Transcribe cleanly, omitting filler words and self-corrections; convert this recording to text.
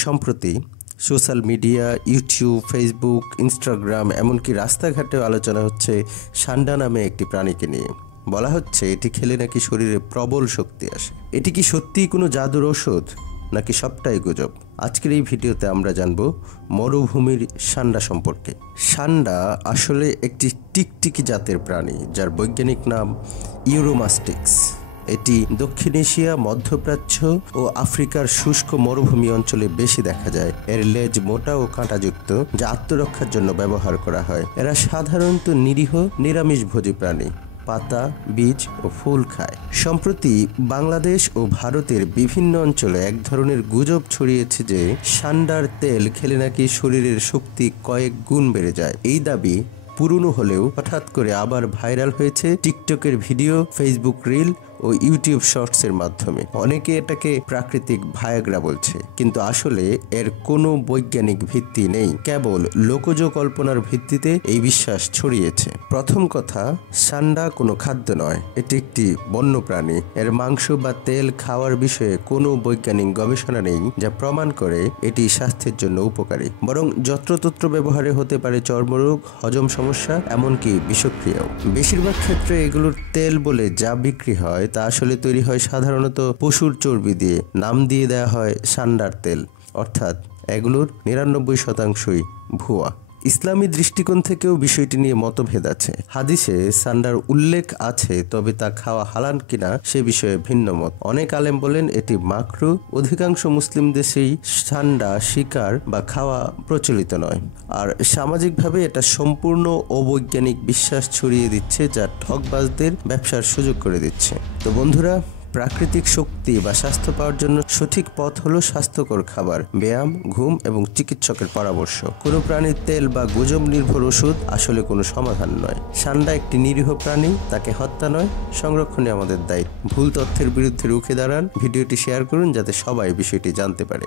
সম্প্রতি social media, YouTube, Facebook, Instagram এমনকি রাস্তাঘাটেও আলোচনা হচ্ছে সান্ডা নামে একটি প্রাণীকে নিয়ে। বলা হচ্ছে এটি খেলে নাকি শরীরে প্রবল শক্তি আসে। এটি কি সত্যিই কোনো জাদুর ওষুধ নাকি সবটাই গুজব? আজকের এই ভিডিওতে আমরা জানব মরুভূমির সান্ডা সম্পর্কে। সান্ডা আসলে একটি টিকটিকি জাতের প্রাণী যার বৈজ্ঞানিক নাম ইউরোমাস্টিক্স। এটি দক্ষিণ এশিয়া, মধ্যপ্রাচ্য ও আফ্রিকার শুষ্ক মরুভূমি অঞ্চলে বেশি দেখা যায়। এর লেজ মোটা ও কাঁটাযুক্ত, যা আত্মরক্ষার জন্য ব্যবহার করা হয়। এরা সাধারণত নিরীহ নিরামিষভোজী প্রাণী, পাতা, বীজ ও ফুল খায়। সম্প্রতি বাংলাদেশ ও ভারতের বিভিন্ন অঞ্চলে এক ধরনের গুজব ছড়িয়েছে যে সান্ডার তেল খেলে নাকি শরীরের শক্তি কয়েক গুণ বেড়ে যায়। এই দাবি পুরনো হলেও হঠাৎ করে আবার ভাইরাল হয়েছে টিকটকের ভিডিও, ফেসবুক রিল ও ইউটিউব শর্টসের মাধ্যমে। অনেকে এটাকে প্রাকৃতিক ভায়াগ্রা বলছে, কিন্তু আসলে এর কোনো বৈজ্ঞানিক ভিত্তি নেই। কেবল লোকজ কল্পনার ভিত্তিতে এই বিশ্বাস ছড়িয়েছে। প্রথম কথা, সান্ডা কোনো খাদ্য নয়, এটি একটি বন্য প্রাণী। এর মাংস বা তেল খাওয়ার বিষয়ে কোনো বৈজ্ঞানিক গবেষণা নেই যা প্রমাণ করে এটি স্বাস্থ্যের জন্য উপকারী। বরং যত্রতত্র ব্যবহারে হতে পারে চর্মরোগ, হজম সমস্যা, এমনকি বিষক্রিয়াও। বেশিরভাগ ক্ষেত্রে এগুলোর তেল বলে যা বিক্রি হয় তা আসলে তৈরি হয় সাধারণত পশুর চর্বি দিয়ে। নাম দিয়ে দেওয়া হয় সান্ডার তেল, অর্থাৎ এগুলোর 99%ই ভুয়া। ইসলামী দৃষ্টিকোণ থেকেও বিষয়টি নিয়ে মতভেদ আছে। হাদিসে সান্ডার উল্লেখ আছে, তবে তা খাওয়া হালাল কিনা সে বিষয়ে ভিন্ন মত। অনেক আলেম বলেন এটি মাকরু। অধিকাংশ মুসলিম দেশেই সান্ডা শিকার বা খাওয়া প্রচলিত নয়। আর সামাজিকভাবে এটা সম্পূর্ণ অবৈজ্ঞানিক বিশ্বাস ছড়িয়ে দিচ্ছে, যা ঠকবাজদের ব্যবসার সুযোগ করে দিচ্ছে। তো বন্ধুরা, প্রাকৃতিক শক্তি বা স্বাস্থ্য পাওয়ার জন্য সঠিক পথ হলো স্বাস্থ্যকর খাবার, ব্যায়াম, ঘুম এবং চিকিৎসকের পরামর্শ। কোনো প্রাণীর তেল বা গুজব নির্ভর ওষুধ আসলে কোনো সমাধান নয়। সান্ডা একটি নিরীহ প্রাণী, তাকে হত্যা নয়, সংরক্ষণে আমাদের দায়িত্ব। ভুল তথ্যের বিরুদ্ধে রুখে দাঁড়ান। ভিডিওটি শেয়ার করুন যাতে সবাই বিষয়টি জানতে পারে।